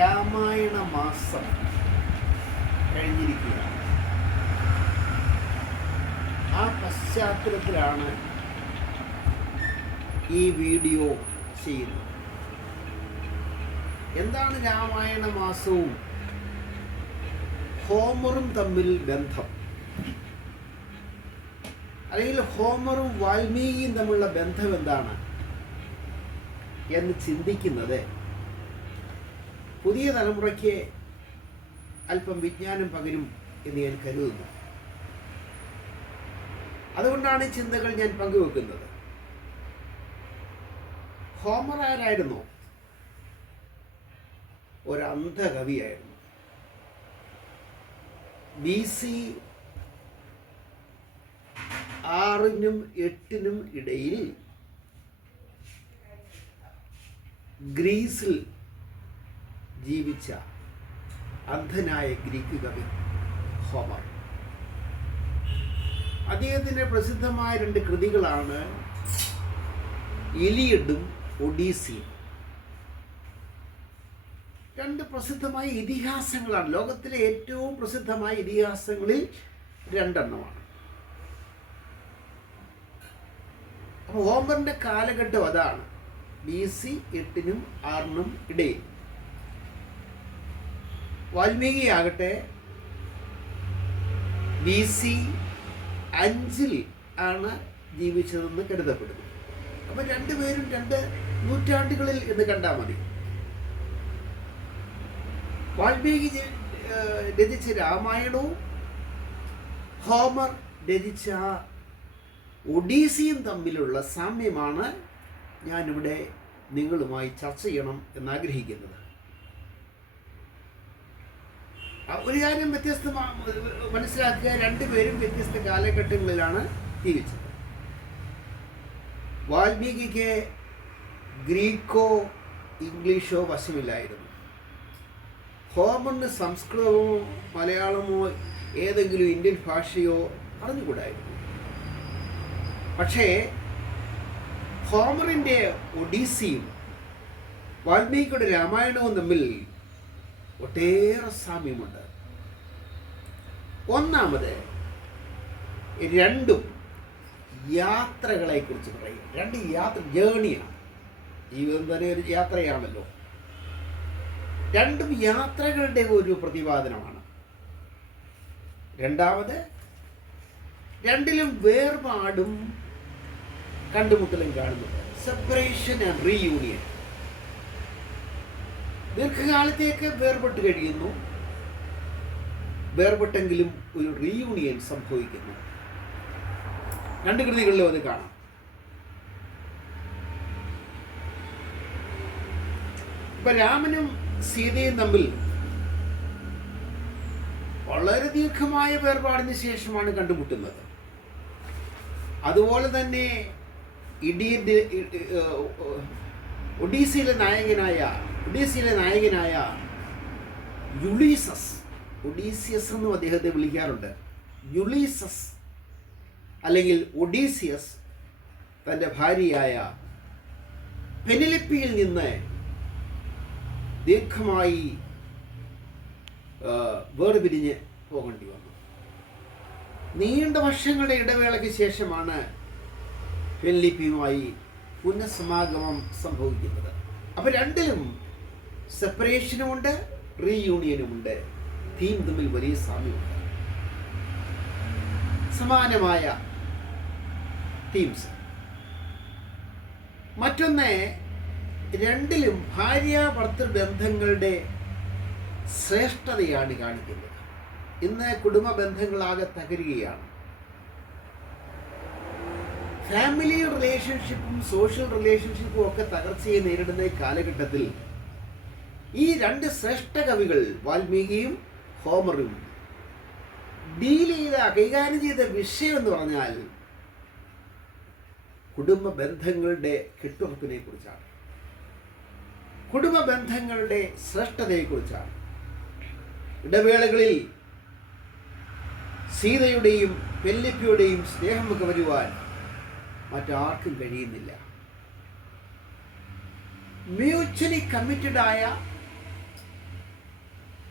രാമായണ മാസം കഴിഞ്ഞിരിക്കുകയാണ്. ആ പശ്ചാത്തലത്തിലാണ് ഈ വീഡിയോ ചെയ്യുന്നത്. എന്താണ് രാമായണ മാസവും ഹോമറും തമ്മിൽ ബന്ധം? അല്ലെങ്കിൽ ഹോമറും വാൽമീകിയും തമ്മിലുള്ള ബന്ധം എന്താണ് എന്ന് ചിന്തിക്കുന്നത് പുതിയ തലമുറയ്ക്ക് അല്പം വിജ്ഞാനം പകരും എന്ന് ഞാൻ കരുതുന്നു. അതുകൊണ്ടാണ് ചിന്തകൾ ഞാൻ പങ്കുവെക്കുന്നത്. ഹോമർ ആരായിരുന്നു? ഒരു ബി സി ആറിനും എട്ടിനും ഇടയിൽ ഗ്രീസിൽ ജീവിച്ച അന്ധനായ ഗ്രീക്ക് കവി ഹോമർ. അദ്ദേഹത്തിന്റെ പ്രസിദ്ധമായ രണ്ട് കൃതികളാണ് ഇലിയഡും ഒഡീസിയും. രണ്ട് പ്രസിദ്ധമായ ഇതിഹാസങ്ങളാണ്. ലോകത്തിലെ ഏറ്റവും പ്രസിദ്ധമായ ഇതിഹാസങ്ങളിൽ രണ്ടെണ്ണമാണ്. അപ്പോൾ ഹോമറിന്റെ കാലഘട്ടം അതാണ്. ബി സി എട്ടിനും ആറിനും ഇടയിൽ. വാൽമീകി ആകട്ടെ ബി സി അഞ്ചിൽ ആണ് ജീവിച്ചതെന്ന് കരുതപ്പെടുന്നു. അപ്പം രണ്ടുപേരും രണ്ട് നൂറ്റാണ്ടുകളിൽ എന്ന് കണ്ടാൽ മതി. വാൽമീകി രചിച്ച രാമായണവും ഹോമർ രചിച്ച ഒഡീസിയും തമ്മിലുള്ള സാമ്യമാണ് ഞാനിവിടെ നിങ്ങളുമായി ചർച്ച ചെയ്യണം എന്നാഗ്രഹിക്കുന്നത് ആ, ഒരു കാര്യം വ്യത്യസ്ത മനസ്സിലാക്കുക രണ്ടുപേരും വ്യത്യസ്ത കാലഘട്ടങ്ങളിലാണ് ജീവിച്ചത്. വാൽമീകിക്ക് ഗ്രീക്കോ ഇംഗ്ലീഷോ വശമില്ലായിരുന്നു. ഹോമണ് സംസ്കൃതമോ മലയാളമോ ഏതെങ്കിലും ഇന്ത്യൻ ഭാഷയോ അറിഞ്ഞുകൂടായിരുന്നു. പക്ഷേ ഹോമറിന്റെ ഒഡീസിയും വാൽമീകിയുടെ രാമായണവും തമ്മിൽ ഒട്ടേറെ സാമ്യമുണ്ട്. ഒന്നാമത് രണ്ടും യാത്രകളെ കുറിച്ച് പറയും. രണ്ട് യാത്ര ജേണിയാണ് ജീവിതം തന്നെ ഒരു യാത്രയാണല്ലോ. രണ്ടും യാത്രകളുടെ ഒരു പ്രതിപാദനമാണ്. രണ്ടാമത് രണ്ടിലും വേർപാടും കണ്ടുമുട്ടലും കാണുന്നുണ്ട്. സെപ്പറേഷൻ ആൻഡ് റീയൂണിയൻ ദീർഘകാലത്തേക്ക് വേർപെട്ട് കഴിയുന്നു. വേർപെട്ടെങ്കിലും ഒരു റീയൂണിയൻ സംഭവിക്കുന്നു. രണ്ട് കൃതികളിലും അത് കാണാം. ഇപ്പൊ രാമനും സീതയും തമ്മിൽ വളരെ ദീർഘമായ വേർപാടിന് ശേഷമാണ് കണ്ടുമുട്ടുന്നത്. അതുപോലെ തന്നെ ഇഡിയന്റെ ഒഡീസയിലെ നായകനായ ഒഡീസിയിലെ നായകനായ യുളീസസ് ഒഡീസിയസ് എന്നും അദ്ദേഹത്തെ വിളിക്കാറുണ്ട്. യുളീസസ് അല്ലെങ്കിൽ ഒഡീസിയസ് തന്റെ ഭാര്യയായ പെനിലിപ്പിയിൽ നിന്ന് ദീർഘമായി വേർപിരിഞ്ഞ് പോകേണ്ടി വന്നു. നീണ്ട വർഷങ്ങളുടെ ഇടവേളയ്ക്ക് ശേഷമാണ് പെൻലിപ്പിയുമായി പുനഃസമാഗമം സംഭവിക്കുന്നത്. അപ്പോൾ രണ്ടിലും സെപ്പറേഷനുമുണ്ട് റീയൂണിയനുമുണ്ട് തീം തമ്മിൽ വലിയ സാമ്യമുണ്ട്. സമാനമായ തീംസ് മറ്റൊന്ന് രണ്ടിലും ഭാര്യ ഭർത്തൃ ബന്ധങ്ങളുടെ ശ്രേഷ്ഠതയാണ് കാണിക്കുന്നത്. ഇന്ന് കുടുംബ ബന്ധങ്ങളാകെ തകരുകയാണ്. ഫാമിലി റിലേഷൻഷിപ്പും സോഷ്യൽ റിലേഷൻഷിപ്പും ഒക്കെ തകർച്ചയെ നേരിടുന്ന കാലഘട്ടത്തിൽ ഈ രണ്ട് ശ്രേഷ്ഠ കവികൾ വാൽമീകിയും ഹോമറും ഡീൽ ചെയ്ത കൈകാര്യം ചെയ്ത വിഷയം എന്ന് പറഞ്ഞാൽ കുടുംബ ബന്ധങ്ങളുടെ കെട്ടുറപ്പിനെ കുറിച്ചാണ്. കുടുംബ ബന്ധങ്ങളുടെ ശ്രേഷ്ഠതയെക്കുറിച്ചാണ് ഇടവേളകളിൽ സീതയുടെയും പെല്ലിപ്പിയുടെയും സ്നേഹമൊക്കെ വരുവാൻ മറ്റാർക്കും കഴിയുന്നില്ല. മ്യൂച്വലി കമ്മിറ്റഡ് ആയ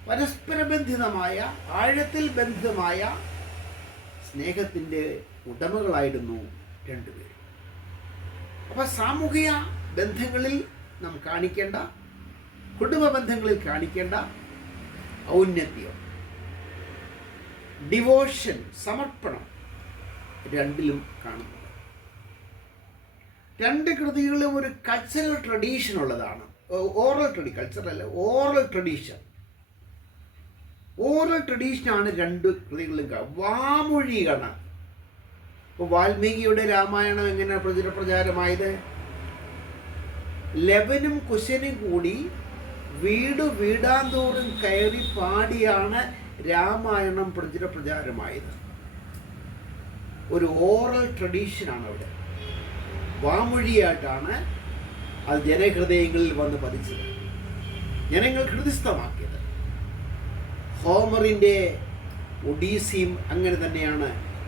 പരസ്പര ബന്ധിതമായ ആഴത്തിൽ ബന്ധിതമായ സ്നേഹത്തിന്റെ ഉടമകളായിരുന്നു രണ്ടുപേരും. അപ്പോൾ സാമൂഹിക ബന്ധങ്ങളിൽ നാം കാണിക്കേണ്ട കുടുംബ ബന്ധങ്ങളിൽ കാണിക്കേണ്ട ഔന്നത്യം ഡിവോഷൻ സമർപ്പണം രണ്ടിലും കാണുന്നു രണ്ട് കൃതികളും ഒരു കൾച്ചറൽ ട്രഡീഷൻ ഉള്ളതാണ്. Oral tradition cultural oral tradition oral ട്രഡീഷനാണ് രണ്ട് കൃതികളും വാമൊഴിയാണ് ഇപ്പോൾ വാൽമീകിയുടെ രാമായണം എങ്ങനെ പ്രചരപ്രചാരമായത് പ്രചാരമായത്? ലബനും കുശനും കൂടി വീട് വീടാന്തോറും കയറി പാടിയാണ് രാമായണം പ്രചരപ്രചാരമായത് ഒരു ഓറൽ ട്രഡീഷനാണ് അവിടെ. വാമൊഴിയായിട്ടാണ് അത് ജനഹൃദയങ്ങളിൽ വന്ന് പതിച്ചത്. ജനങ്ങൾ ഹൃദയസ്ഥമാക്കിയത് ഹോമറിന്റെ ഒഡീസിയും അങ്ങനെ തന്നെയാണ്.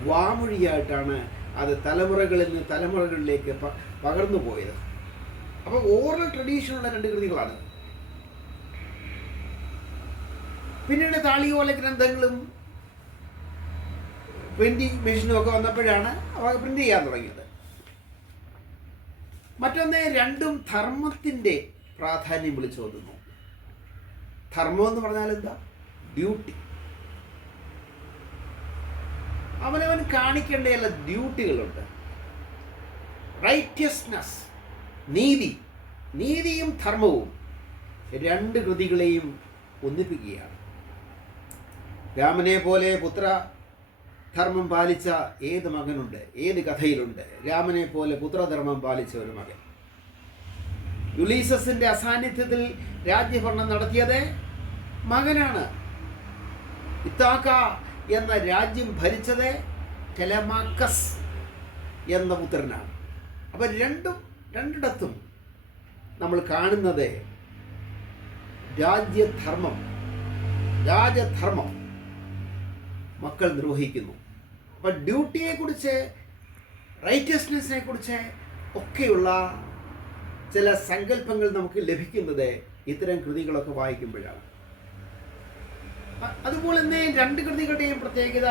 വാമൊഴിയായിട്ടാണ് അത് തലമുറകളിൽ നിന്ന് തലമുറകളിലേക്ക് പകർന്നു പോയത്. അപ്പോൾ ഓറൽ ട്രഡീഷനുള്ള രണ്ട് കൃതികളാണ്. പിന്നീട് താളിയോല ഗ്രന്ഥങ്ങളും പ്രിന്റിംഗ് മെഷീനും ഒക്കെ വന്നപ്പോഴാണ് അവ പ്രിന്റ് ചെയ്യാൻ തുടങ്ങിയത്. മറ്റൊന്ന് രണ്ടും ധർമ്മത്തിന്റെ പ്രാധാന്യം വിളിച്ചോതുന്നു ധർമ്മം എന്ന് പറഞ്ഞാൽ എന്താ? ഡ്യൂട്ടി. അവനവൻ കാണിക്കേണ്ട ചില ഡ്യൂട്ടികളുണ്ട്. റൈറ്റ്യസ്നസ് നീതി നീതിയും ധർമ്മവും രണ്ട് കൃതികളെയും ഒന്നിപ്പിക്കുകയാണ്. രാമനെ പോലെ പുത്ര ധർമ്മം പാലിച്ച ഏത് മകനുണ്ട്? ഏത് കഥയിലുണ്ട്? രാമനെ പോലെ പുത്രധർമ്മം പാലിച്ച ഒരു മകൻ. യുലീസസിന്റെ അസാന്നിധ്യത്തിൽ രാജ്യഭരണം നടത്തിയത് മകനാണ്. ഇത്താക്ക എന്ന രാജ്യം ഭരിച്ചത് ടെലമാക്കസ് എന്ന പുത്രനാണ്. അപ്പം രണ്ടും രണ്ടിടത്തും നമ്മൾ കാണുന്നത് രാജ്യധർമ്മം രാജധർമ്മം മക്കൾ നിർവഹിക്കുന്നു. അപ്പം ഡ്യൂട്ടിയെക്കുറിച്ച് റൈറ്റസ്നെസ്സിനെ കുറിച്ച് ഒക്കെയുള്ള ചില സങ്കല്പങ്ങൾ നമുക്ക് ലഭിക്കുന്നത് ഇത്തരം കൃതികളൊക്കെ വായിക്കുമ്പോഴാണ്. അതുപോലെ തന്നെ രണ്ട് കൃതികളുടെയും പ്രത്യേകത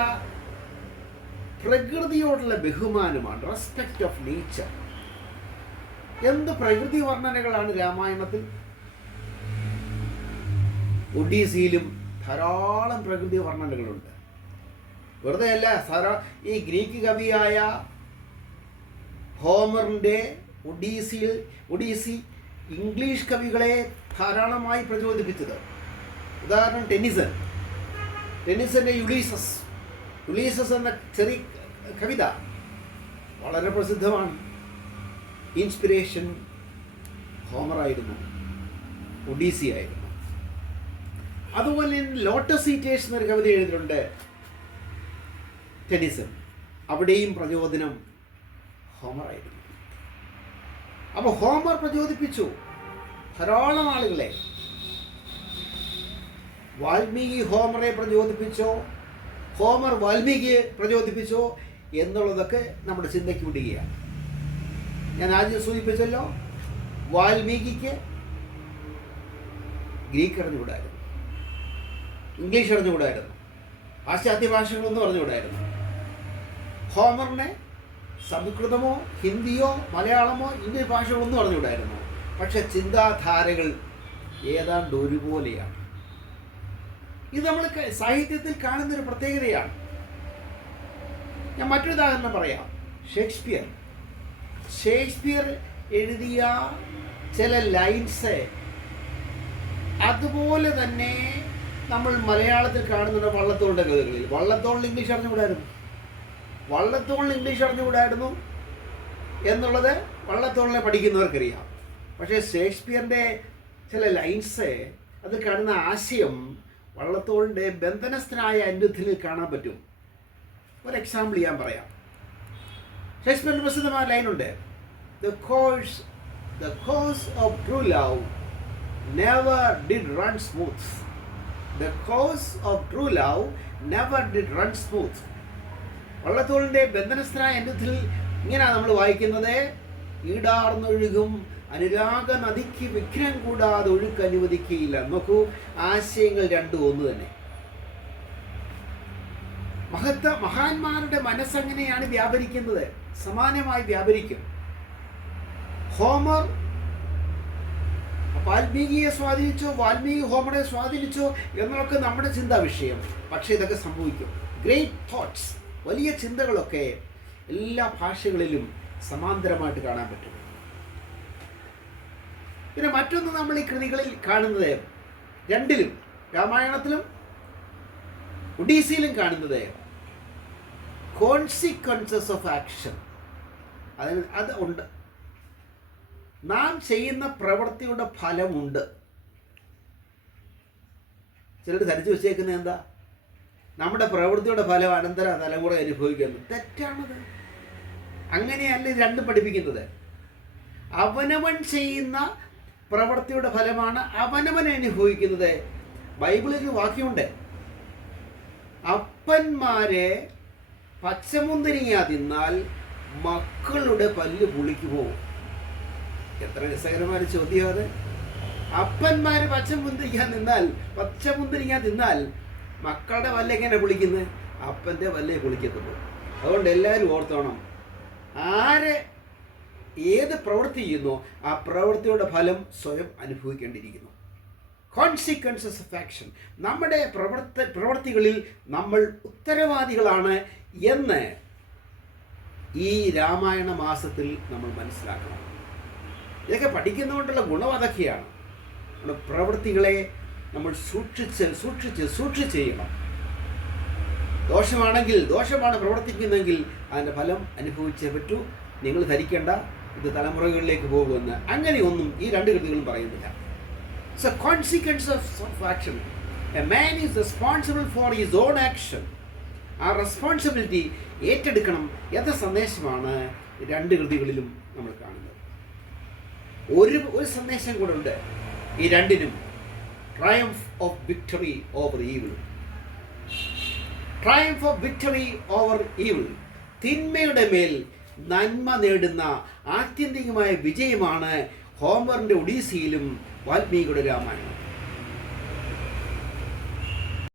പ്രകൃതിയോടുള്ള ബഹുമാനമാണ് റെസ്പെക്റ്റ് ഓഫ് നേച്ചർ എന്ത് പ്രകൃതി വർണനകളാണ് രാമായണത്തിൽ? ഒഡീസിയിലും ധാരാളം പ്രകൃതി വർണനകളുണ്ട്. വെറുതെ അല്ല ഈ ഗ്രീക്ക് കവിയായ ഹോമറിന്റെ ഒഡീസിയിൽ ഒഡീസി ഇംഗ്ലീഷ് കവികളെ ധാരാളമായി പ്രചോദിപ്പിച്ചത്. ഉദാഹരണം ടെന്നിസൺ. ടെന്നിസന്റെ യുലീസസ് യുലീസസ് എന്ന ചെറിയ കവിത വളരെ പ്രസിദ്ധമാണ്. ഇൻസ്പിറേഷൻ ഹോമറായിരുന്നു. ഒഡീസി ആയിരുന്നു അതുപോലെ ലോട്ടസ് ഈറ്റേഴ്സ് എന്നൊരു കവിത എഴുതിയിട്ടുണ്ട്. ടെന്നീസൻ അവിടെയും പ്രചോദനം ഹോമറായിരുന്നു. അപ്പോൾ ഹോമർ പ്രചോദിപ്പിച്ചു. ധാരാളം ആളുകളെ വാൽമീകി ഹോമറെ പ്രചോദിപ്പിച്ചോ? ഹോമർ വാൽമീകിയെ പ്രചോദിപ്പിച്ചോ? എന്നുള്ളതൊക്കെ നമ്മുടെ ചിന്തയ്ക്ക് വിടുകയാണ്. ഞാൻ ആദ്യം സൂചിപ്പിച്ചല്ലോ വാൽമീകിക്ക് ഗ്രീക്ക് അറിഞ്ഞുകൂടായിരുന്നു. ഇംഗ്ലീഷ് അറിഞ്ഞുകൂടായിരുന്നു. പാശ്ചാത്യ ഭാഷകളൊന്നും അറിഞ്ഞുകൂടായിരുന്നു. ഹോമറിനെ സംസ്കൃതമോ ഹിന്ദിയോ മലയാളമോ ഇന്ത്യൻ ഭാഷകളൊന്നും അറിഞ്ഞുകൂടായിരുന്നു. പക്ഷെ ചിന്താധാരകൾ ഏതാണ്ട് ഒരുപോലെയാണ്. ഇത് നമ്മൾ സാഹിത്യത്തിൽ സാഹിത്യത്തിൽ കാണുന്നൊരു പ്രത്യേകതയാണ്. ഞാൻ മറ്റൊരു ഉദാഹരണം പറയാം. ഷേക്സ്പിയർ. ഷേക്സ്പിയർ എഴുതിയ ചില ലൈൻസ് അതുപോലെ തന്നെ നമ്മൾ മലയാളത്തിൽ കാണുന്നുണ്ട് വള്ളത്തോളിന്റെ കഥകളിൽ വള്ളത്തോളിൽ ഇംഗ്ലീഷ് അറിഞ്ഞുകൂടായിരുന്നു? വള്ളത്തോളിൽ ഇംഗ്ലീഷ് അറിഞ്ഞുകൂടായിരുന്നു? എന്നുള്ളത് വള്ളത്തോളിനെ പഠിക്കുന്നവർക്കറിയാം. പക്ഷേ ഷേക്സ്പിയറിന്റെ ചില ലൈൻസ് അത് കാണുന്ന ആശയം വള്ളത്തോളിന്റെ ബന്ധനസ്ഥനായ അന്യത്തിൽ കാണാൻ പറ്റും. ഒരു എക്സാമ്പിൾ ഞാൻ പറയാം. ഷേക്സ്പിയറിന്റെ പ്രസിദ്ധമായ ലൈനുണ്ട് the course the course of true love never did run smooth the course of true love never did run smooth വള്ളത്തോളിന്റെ ബന്ധനസ്ഥനായ അന്യത്തിൽ ഇങ്ങനെയാണ് നമ്മൾ വായിക്കുന്നത്. ഈടാർന്നൊഴുകും അനുരാഗ നദിക്ക് വിഘ്നം കൂടാതെ ഒഴുക്ക് അനുവദിക്കുകയില്ല. നോക്കൂ ആശയങ്ങൾ രണ്ടും ഒന്ന് തന്നെ. മഹത്ത മഹാന്മാരുടെ മനസ്സങ്ങനെയാണ് വ്യാപരിക്കുന്നത്? സമാനമായി വ്യാപരിക്കും. ഹോമർ വാൽമീകിയെ സ്വാധീനിച്ചോ വാൽമീകി ഹോമറെ സ്വാധീനിച്ചോ എന്നൊക്കെ നമ്മുടെ ചിന്താ വിഷയം. പക്ഷേ ഇതൊക്കെ സംഭവിക്കും. ഗ്രേറ്റ് തോട്ട്സ് വലിയ ചിന്തകളൊക്കെ എല്ലാ ഭാഷകളിലും സമാന്തരമായിട്ട് കാണാൻ പറ്റും. പിന്നെ മറ്റൊന്ന് നമ്മൾ ഈ കൃതികളിൽ കാണുന്നത് രണ്ടിലും രാമായണത്തിലും ഒഡീസിയിലും കാണുന്നത് കോൺസിക്വൻസസ് ഓഫ് ആക്ഷൻ അതായത് അത് ഉണ്ട്. നാം ചെയ്യുന്ന പ്രവൃത്തിയുടെ ഫലമുണ്ട്. ചിലർ ധരിച്ചു വെച്ചേക്കുന്നത് എന്താ? നമ്മുടെ പ്രവൃത്തിയുടെ ഫലം അനന്തര തലമുറ അനുഭവിക്കുന്നത് തെറ്റാണത്. അങ്ങനെയല്ല ഇത് രണ്ടും പഠിപ്പിക്കുന്നത്. അവനവൻ ചെയ്യുന്ന പ്രവൃത്തിയുടെ ഫലമാണ് അവനവൻ അനുഭവിക്കുന്നത്. ബൈബിളിൽ വാക്യമുണ്ട്. അപ്പന്മാരെ പച്ചമുന്തിരിങ്ങ തിന്നാൽ മക്കളുടെ പല്ല് പുളിക്ക് പോകും എത്ര രസകരമായ ചോദ്യം അത്. അപ്പന്മാര് പച്ചമുന്തിരിങ്ങ തിന്നാൽ പച്ചമുന്തിരിങ്ങ തിന്നാൽ മക്കളുടെ പല്ല് എങ്ങനെ പുളിക്കുന്നത് അപ്പന്റെ പല്ലേ പുളിക്കത്തുള്ളൂ. അതുകൊണ്ട് എല്ലാവരും ഓർത്തോണം. ആര് ഏത് പ്രവൃത്തി ചെയ്യുന്നോ ആ പ്രവൃത്തിയുടെ ഫലം സ്വയം അനുഭവിക്കേണ്ടിയിരിക്കുന്നു. കോൺസിക്വൻസസ് ഓഫ് ആക്ഷൻ നമ്മുടെ പ്രവർത്ത പ്രവൃത്തികളിൽ നമ്മൾ ഉത്തരവാദികളാണ് എന്ന് ഈ രാമായണ മാസത്തിൽ നമ്മൾ മനസ്സിലാക്കണം. ഇതൊക്കെ പഠിക്കുന്നതുകൊണ്ടുള്ള ഗുണം അതൊക്കെയാണ്. നമ്മുടെ പ്രവൃത്തികളെ നമ്മൾ സൂക്ഷിച്ച് സൂക്ഷിച്ച് സൂക്ഷിച്ച് ചെയ്യണം. ദോഷമാണെങ്കിൽ ദോഷമാണ് പ്രവർത്തിക്കുന്നതെങ്കിൽ അതിന്റെ ഫലം അനുഭവിച്ചേ പറ്റൂ. നിങ്ങൾ ധരിക്കേണ്ട ഇത് തലമുറകളിലേക്ക് പോകുമെന്ന് അങ്ങനെയൊന്നും ഈ രണ്ട് കൃതികളും പറയുന്നില്ല. It's a consequence of action a man is responsible for his own action ആ റെസ്പോൺസിബിലിറ്റി ഏറ്റെടുക്കണം എന്ന സന്ദേശമാണ് രണ്ട് കൃതികളിലും നമ്മൾ കാണുന്നത്. ഒരു ഒരു സന്ദേശം കൂടെ ഉണ്ട്. ഈ രണ്ടിനും triumph of victory over evil triumph of victory over evil തിന്മയുടെ മേൽ നന്മ നേടുന്ന ആത്യന്തികമായ വിജയമാണ് ഹോമറിന്റെ ഒഡീസിയിലും വാൽമീകിയുടെ രാമായണം.